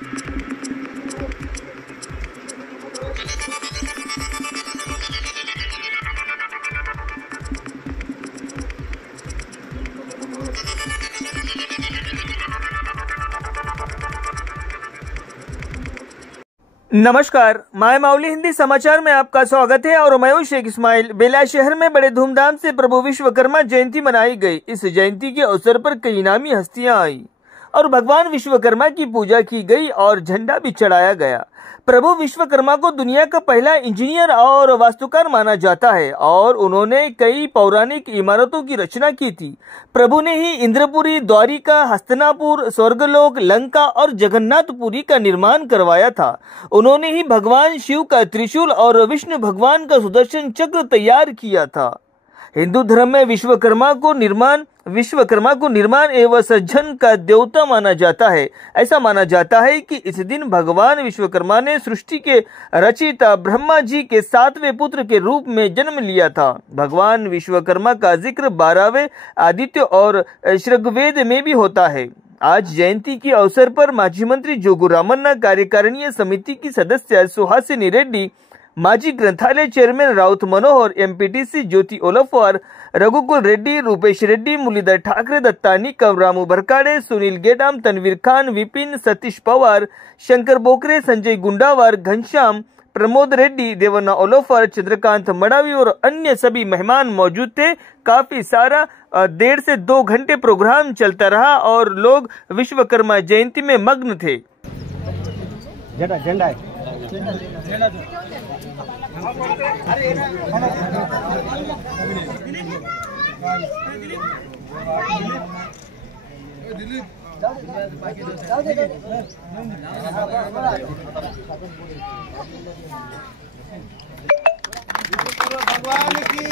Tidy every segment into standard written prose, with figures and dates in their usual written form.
नमस्कार, माय माउली हिंदी समाचार में आपका स्वागत है और मैं हूं शेख इस्माइल। बेला शहर में बड़े धूमधाम से प्रभु विश्वकर्मा जयंती मनाई गई। इस जयंती के अवसर पर कई नामी हस्तियां आई और भगवान विश्वकर्मा की पूजा की गई और झंडा भी चढ़ाया गया। प्रभु विश्वकर्मा को दुनिया का पहला इंजीनियर और वास्तुकार माना जाता है और उन्होंने कई पौराणिक इमारतों की रचना की थी। प्रभु ने ही इंद्रपुरी, द्वारिका, हस्तिनापुर, स्वर्गलोक, लंका और जगन्नाथपुरी का निर्माण करवाया था। उन्होंने ही भगवान शिव का त्रिशूल और विष्णु भगवान का सुदर्शन चक्र तैयार किया था। हिंदू धर्म में विश्वकर्मा को निर्माण एवं सृजन का देवता माना जाता है। ऐसा माना जाता है कि इस दिन भगवान विश्वकर्मा ने सृष्टि के रचयिता ब्रह्मा जी के 7वें पुत्र के रूप में जन्म लिया था। भगवान विश्वकर्मा का जिक्र 12वें आदित्य और ऋग्वेद में भी होता है। आज जयंती के अवसर पर माजी मंत्री जोगू रामन्ना, कार्यकारिणी समिति की सदस्य सुहासिनी रेड्डी, माजी ग्रंथालय चेयरमैन राउत मनोहर, एमपीटीसी ज्योति ओलफवार, रघुकुल रेड्डी, रूपेश रेड्डी, मुरलीधर ठाकरे, दत्ता निकम, रामू भरकाड़े, सुनील गेडाम, तनवीर खान, विपिन, सतीश पवार, शंकर बोकरे, संजय गुंडावार, घनश्याम, प्रमोद रेड्डी, देवन्ना ओलफवार, चंद्रकांत मडावी और अन्य सभी मेहमान मौजूद थे। काफी सारा 1.5 से 2 घंटे प्रोग्राम चलता रहा और लोग विश्वकर्मा जयंती में मग्न थे। झंडा भगवान की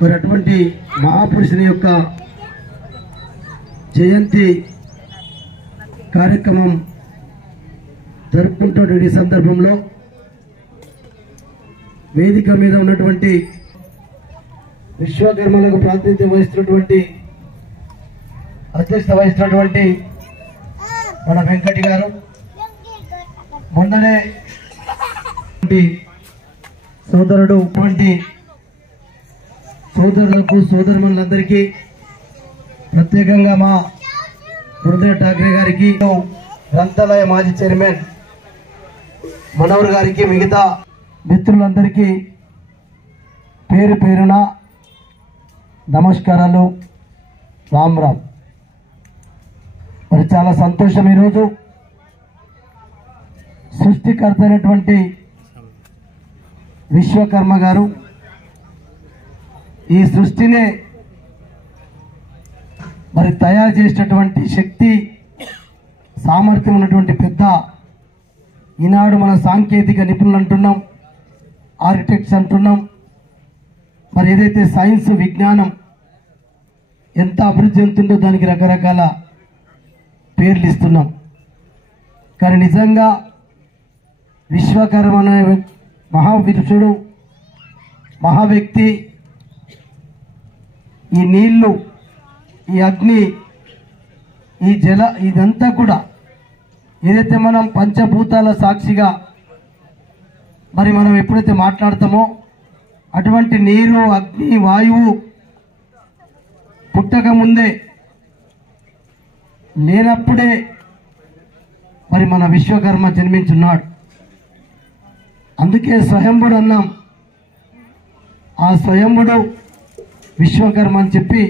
మరి అటువంటి మహాపురుషుని యొక్క జయంతి కార్యక్రమం జరుపుకుంటున్న ఈ సందర్భంలో వేదిక మీద ఉన్నటువంటి విశ్వకర్మలకు ప్రాతినిధ్యం వహిస్తున్నటువంటి అధ్యక్షత వహిస్తున్నటువంటి మన వెంకటి గారు, మొన్ననే సోదరుడు సోదరులకు సోదరులందరికీ ప్రత్యేకంగా మా మురళీధర్ ఠాకరే గారికి, గ్రంథాలయ మాజీ చైర్మన్ మనోహర్ గారికి, మిగతా మిత్రులందరికీ పేరు పేరున నమస్కారాలు, రామ్ రామ్. మరి చాలా సంతోషం, ఈరోజు సృష్టికర్త అయినటువంటి విశ్వకర్మ గారు ఈ సృష్టినే మరి తయారు చేసేటటువంటి శక్తి సామర్థ్యం ఉన్నటువంటి పెద్ద, ఈనాడు మన సాంకేతిక నిపుణులు అంటున్నాం, ఆర్కిటెక్ట్స్ అంటున్నాం, మరి ఏదైతే సైన్స్ విజ్ఞానం ఎంత అభివృద్ధి చెందుతుందో దానికి రకరకాల పేర్లు ఇస్తున్నాం. కానీ నిజంగా విశ్వకర్మ అనే మహాపురుషుడు, మహా వ్యక్తి, ఈ నీళ్లు, ఈ అగ్ని, ఈ జల, ఇదంతా కూడా ఏదైతే మనం పంచభూతాల సాక్షిగా మరి మనం ఎప్పుడైతే మాట్లాడతామో అటువంటి నీరు, అగ్ని, వాయువు పుట్టక ముందే లేనప్పుడే మరి మన విశ్వకర్మ జన్మించున్నాడు. అందుకే స్వయంభుడు అన్నాం. ఆ స్వయంభుడు విశ్వకర్మ అని చెప్పి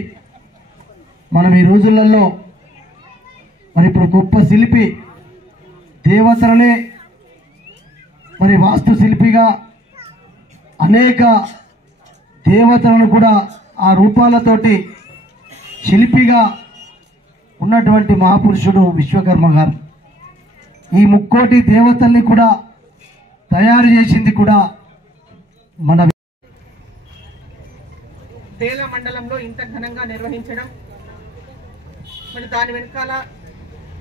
మనం ఈ రోజులలో మరి ఇప్పుడు గొప్ప శిల్పి, దేవతలనే మరి వాస్తు శిల్పిగా అనేక దేవతలను కూడా ఆ రూపాలతోటి శిల్పిగా ఉన్నటువంటి మహాపురుషుడు విశ్వకర్మ గారు. ఈ ముక్కోటి దేవతల్ని కూడా తయారు చేసింది కూడా మన తేల మండలంలో ఇంత ఘనంగా నిర్వహించడం, మరి దాని వెనకాల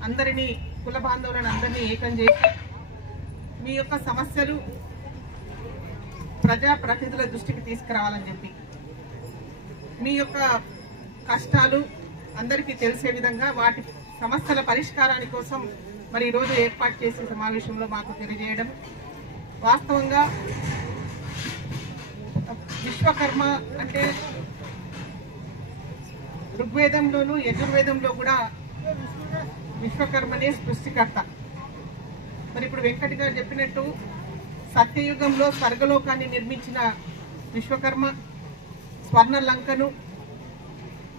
అందరినీ, కుల బాంధవులను అందరినీ ఏకం చేసి మీ యొక్క సమస్యలు ప్రజాప్రతినిధుల దృష్టికి తీసుకురావాలని చెప్పి మీ యొక్క కష్టాలు అందరికీ తెలిసే విధంగా వాటి సమస్యల పరిష్కారాని కోసం మరి ఈరోజు ఏర్పాటు చేసే సమావేశంలో మాకు తెలియజేయడం వాస్తవంగా విశ్వకర్మ అంటే ఋగ్వేదంలోను యజుర్వేదంలో కూడా విశ్వకర్మనే సృష్టికర్త. మరి ఇప్పుడు వెంకట్ గారు చెప్పినట్టు సత్యయుగంలో స్వర్గలోకాన్ని నిర్మించిన విశ్వకర్మ, స్వర్ణ లంకను,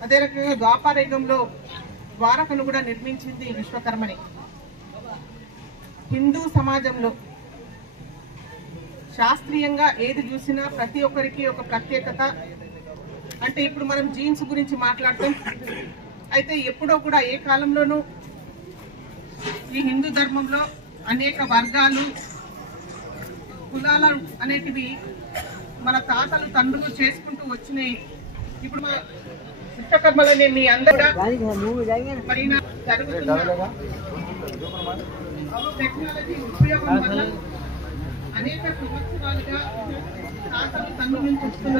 అదే రకంగా ద్వాపర యుగంలో ద్వారకను కూడా నిర్మించింది విశ్వకర్మనే. హిందూ సమాజంలో శాస్త్రీయంగా ఏది చూసినా ప్రతి ఒక్కరికి ఒక ప్రత్యేకత. అంటే ఇప్పుడు మనం జీన్స్ గురించి మాట్లాడతాం, అయితే ఎప్పుడో కూడా ఏ కాలంలోనూ ఈ హిందూ ధర్మంలో అనేక వర్గాలు కులాలు అనేటివి మన తాతలు తండ్రులు చేసుకుంటూ వచ్చినాయి. ఇప్పుడు మన విశ్వకర్మలోనే మీ అందరూ జరుగుతున్న టెక్నాలజీ ఉపయోగం వల్ల అనేక సంవత్సరాలుగా తాతలు తండ్రుల నుంచి వస్తున్న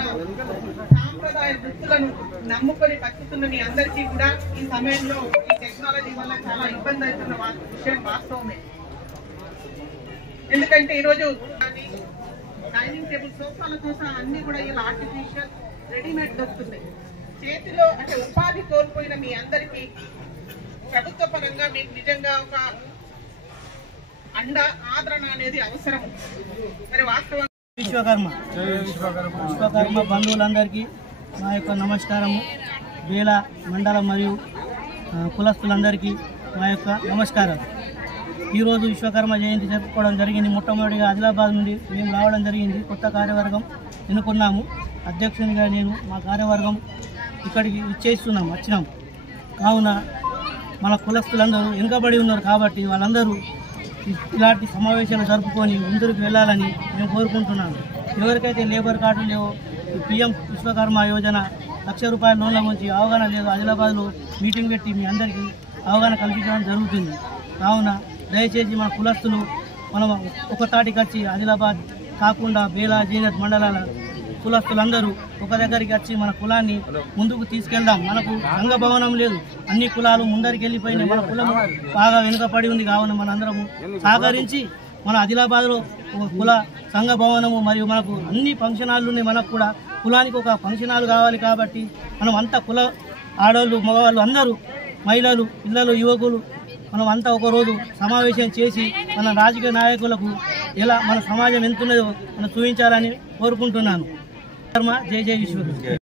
సాంప్రదాయ వృత్తులను నమ్ముకొని బతుకుతున్న మీ అందరికీ కూడా ఈ సమయంలో ఈ టెక్నాలజీ వల్ల చాలా ఇబ్బంది అవుతున్న విషయం వాస్తవమే. ఎందుకంటే ఈరోజు డైనింగ్ టేబుల్ సోఫాలతో సహా అన్ని కూడా ఇలా ఆర్టిఫిషియల్ రెడీమేడ్ దొరుకుతున్నాయి. చేతిలో అంటే ఉపాధి కోల్పోయిన మీ అందరికీ ప్రభుత్వ పరంగా మీకు నిజంగా ఒక ఆదరణ అనేది అవసరం. మరి వాస్తవం విశ్వకర్మ బంధువులందరికీ మా యొక్క నమస్కారము. వేల మండలం మరియు కులస్తులందరికీ మా యొక్క నమస్కారం. ఈరోజు విశ్వకర్మ జయంతి జరుపుకోవడం జరిగింది. మొట్టమొదటిగా ఆదిలాబాద్ నుండి మేము రావడం జరిగింది. కొత్త కార్యవర్గం ఎన్నుకున్నాము. అధ్యక్షునిగా నేను, మా కార్యవర్గం ఇక్కడికి వచ్చినాం. కావున మన కులస్తులందరూ వెనుకబడి ఉన్నారు కాబట్టి వాళ్ళందరూ ఇలాంటి సమావేశాలు జరుపుకొని ముందుకు వెళ్ళాలని నేను కోరుకుంటున్నాను. ఎవరికైతే లేబర్ కార్డు లేవో PM విశ్వకర్మ యోజన ₹1,00,000 లోన్ల గురించి అవగాహన లేదు. ఆదిలాబాద్లో మీటింగ్ పెట్టి మీ అందరికీ అవగాహన కల్పించడం జరుగుతుంది. కావున దయచేసి మన కులస్తులు మనం ఒక తాటికి వచ్చి ఆదిలాబాద్ కాకుండా బేలా జీనత్ మండలాల కులస్తులందరూ ఒక దగ్గరికి వచ్చి మన కులాన్ని ముందుకు తీసుకెళ్దాం. మనకు సంఘ భవనం లేదు, అన్ని కులాలు ముందరికి వెళ్ళిపోయినాయి. మన కులం బాగా వెనుకపడి ఉంది. కావున మనందరము సహకరించి మన ఆదిలాబాద్లో ఒక కుల సంఘ భవనము మరియు మనకు అన్ని ఫంక్షన్ హాళ్ళు ఉన్నాయి. మనకు కూడా కులానికి ఒక ఫంక్షన్ హాల్ కావాలి కాబట్టి మనం అంతా కుల ఆడవాళ్ళు మగవాళ్ళు అందరూ మహిళలు పిల్లలు యువకులు మనం అంతా ఒకరోజు సమావేశం చేసి మన రాజకీయ నాయకులకు ఎలా మన సమాజం ఎంతున్నదో మనం చూపించాలని కోరుకుంటున్నాను. జై జై విశ్వకర్మ.